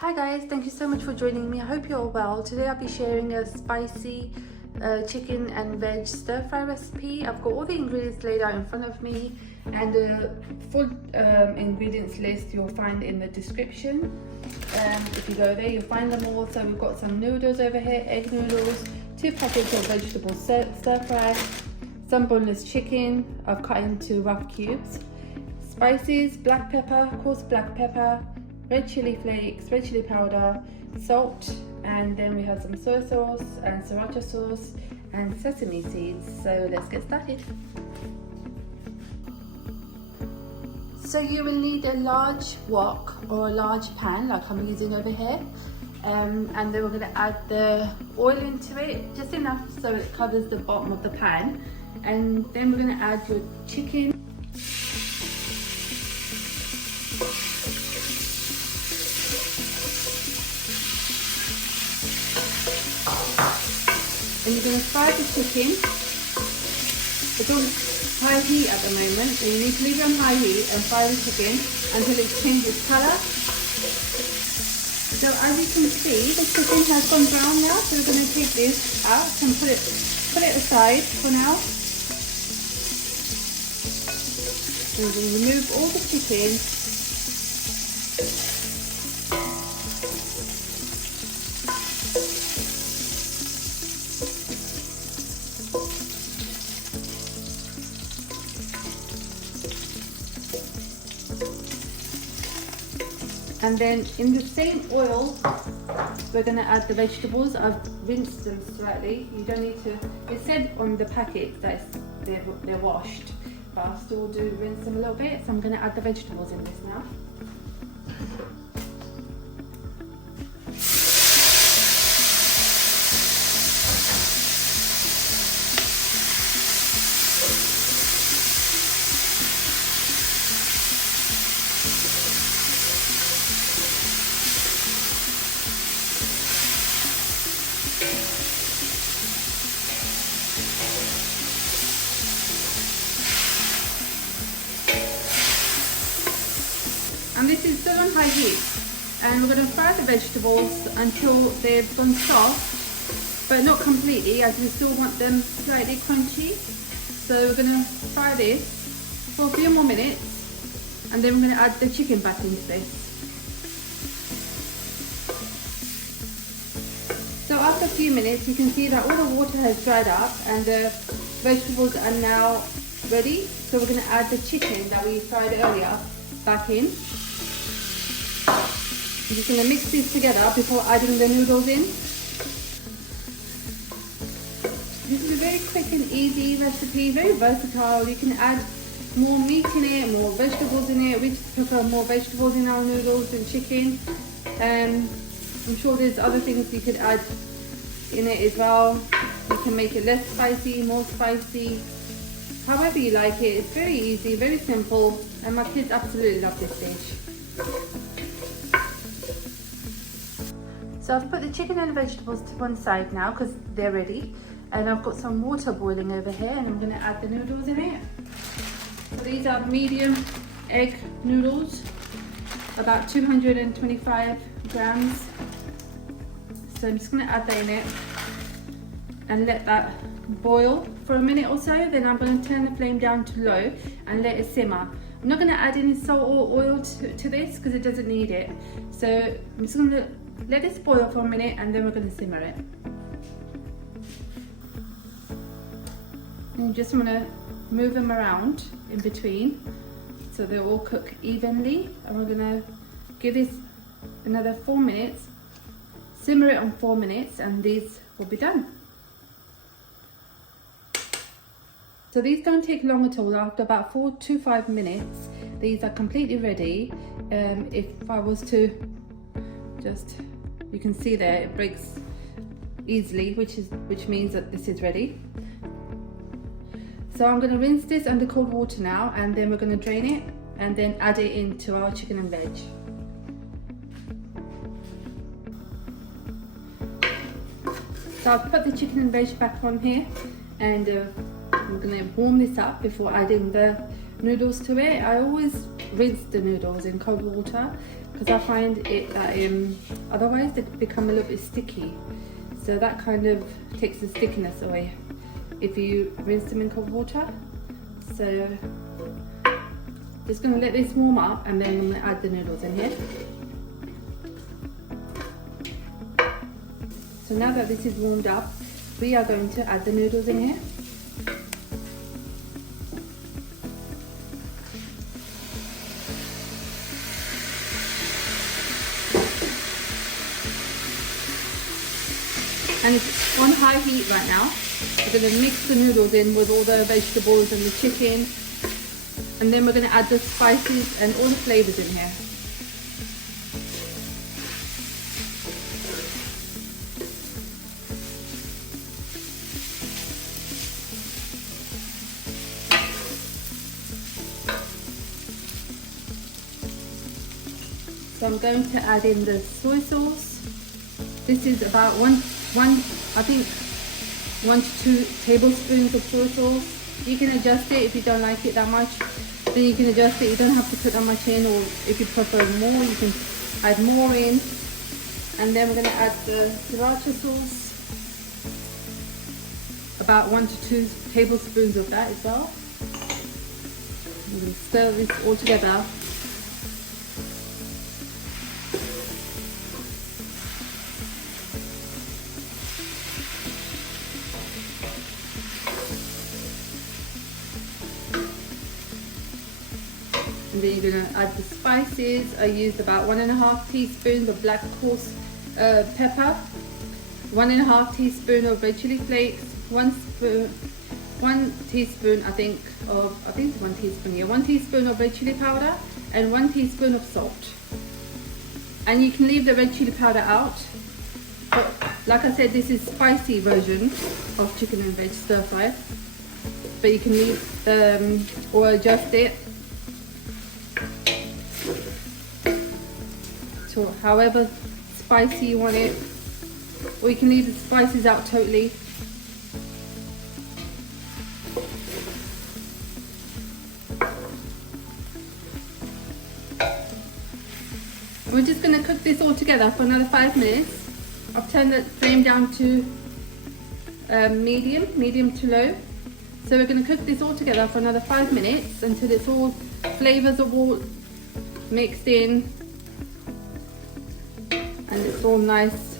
Hi guys, thank you so much for joining me. I hope you're all well. Today I'll be sharing a spicy chicken and veg stir fry recipe. I've got all the ingredients laid out in front of me, and the full ingredients list you'll find in the description. If you go there, you'll find them all. So we've got some noodles over here, egg noodles, 2 packets of vegetable stir fry, some boneless chicken I've cut into rough cubes, spices, black pepper, coarse black pepper, red chilli flakes, red chilli powder, salt, and then we have some soy sauce and sriracha sauce and sesame seeds. So let's get started. So you will need a large wok or a large pan like I'm using over here, and then we're going to add the oil into it, just enough so it covers the bottom of the pan, and then we're going to add your chicken. And you're going to fry the chicken. It's on high heat at the moment, so you need to leave it on high heat and fry the chicken until it changes colour. So as you can see, the chicken has gone brown now, so we're going to take this out and put it aside for now. So we're going to remove all the chicken. And then in the same oil, we're going to add the vegetables. I've rinsed them slightly. You don't need to, it said on the packet that they're washed, but I'll still do rinse them a little bit. So I'm going to add the vegetables in this now. And this is still on high heat, and we're going to fry the vegetables until they've gone soft, but not completely, as we still want them slightly crunchy. So we're going to fry this for a few more minutes, and then we're going to add the chicken back into this. So after a few minutes, you can see that all the water has dried up and the vegetables are now ready. So we're going to add the chicken that we fried earlier back in. I'm just going to mix these together before adding the noodles in. This is a very quick and easy recipe, very versatile. You can add more meat in it, more vegetables in it. We just prefer more vegetables in our noodles than chicken. I'm sure there's other things you could add in it as well. You can make it less spicy, more spicy, however you like it. It's very easy, very simple, and my kids absolutely love this dish. So I've put the chicken and the vegetables to one side now because they're ready, and I've got some water boiling over here, and I'm going to add the noodles in it. So these are medium egg noodles, about 225 grams. So I'm just going to add that in it and let that boil for a minute or so. Then I'm going to turn the flame down to low and let it simmer. I'm not going to add any salt or oil to this because it doesn't need it. So I'm just going to let it boil for a minute, and then we're going to simmer it. And you just want to move them around in between so they all cook evenly. And we're going to give this another 4 minutes. Simmer it on 4 minutes, and these will be done. So these don't take long at all. After about 4 to 5 minutes, these are completely ready. If I was to just, you can see there it breaks easily, which means that this is ready. So I'm going to rinse this under cold water now, and then we're going to drain it and then add it into our chicken and veg. So I've put the chicken and veg back on here, and I'm going to warm this up before adding the noodles to it. I always rinse the noodles in cold water because I find it that otherwise they become a little bit sticky. So that kind of takes the stickiness away if you rinse them in cold water. So just going to let this warm up, and then I'm going to add the noodles in here. So now that this is warmed up, we are going to add the noodles in here. And it's on high heat right now. We're going to mix the noodles in with all the vegetables and the chicken. And then we're going to add the spices and all the flavors in here. So I'm going to add in the soy sauce. This is about I think 1 to 2 tablespoons of soy sauce. You can adjust it if you don't like it that much. Then you can adjust it. You don't have to put that much in, or if you prefer more, you can add more in. And then we're going to add the sriracha sauce. About 1 to 2 tablespoons of that as well. I'm going to stir this all together. And then you're going to add the spices. I used about 1.5 teaspoons of black coarse pepper, 1.5 teaspoon of red chili flakes, 1 teaspoon I think it's 1 teaspoon, yeah, 1 teaspoon of red chili powder, and 1 teaspoon of salt. And you can leave the red chili powder out, but like I said, this is spicy version of chicken and veg stir fry, but you can leave or adjust it to however spicy you want it, or you can leave the spices out totally. We're just going to cook this all together for another 5 minutes. I've turned the flame down to medium to low. So we're going to cook this all together for another 5 minutes until it's all flavors are all mixed in and it's all nice.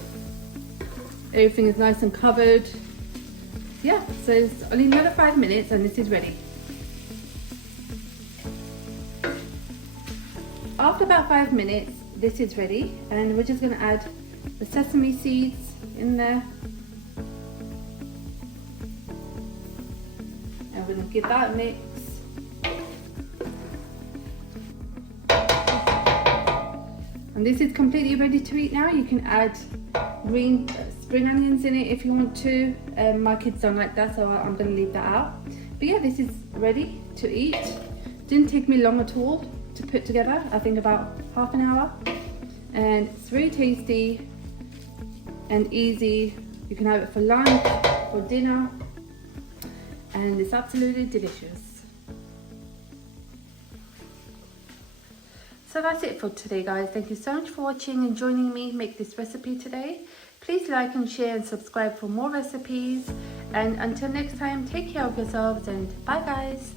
Everything is nice and covered. Yeah, so it's only another 5 minutes and this is ready. After about 5 minutes, this is ready, and we're just going to add the sesame seeds in there. And we're going to give that a mix. And this is completely ready to eat now. You can add green spring onions in it if you want to. My kids don't like that, so I'm going to leave that out. But yeah, this is ready to eat. Didn't take me long at all to put together. I think about half an hour. And it's very tasty and easy. You can have it for lunch or dinner, and it's absolutely delicious. So that's it for today, guys. Thank you so much for watching and joining me make this recipe today. Please like and share and subscribe for more recipes. And until next time, take care of yourselves and bye, guys.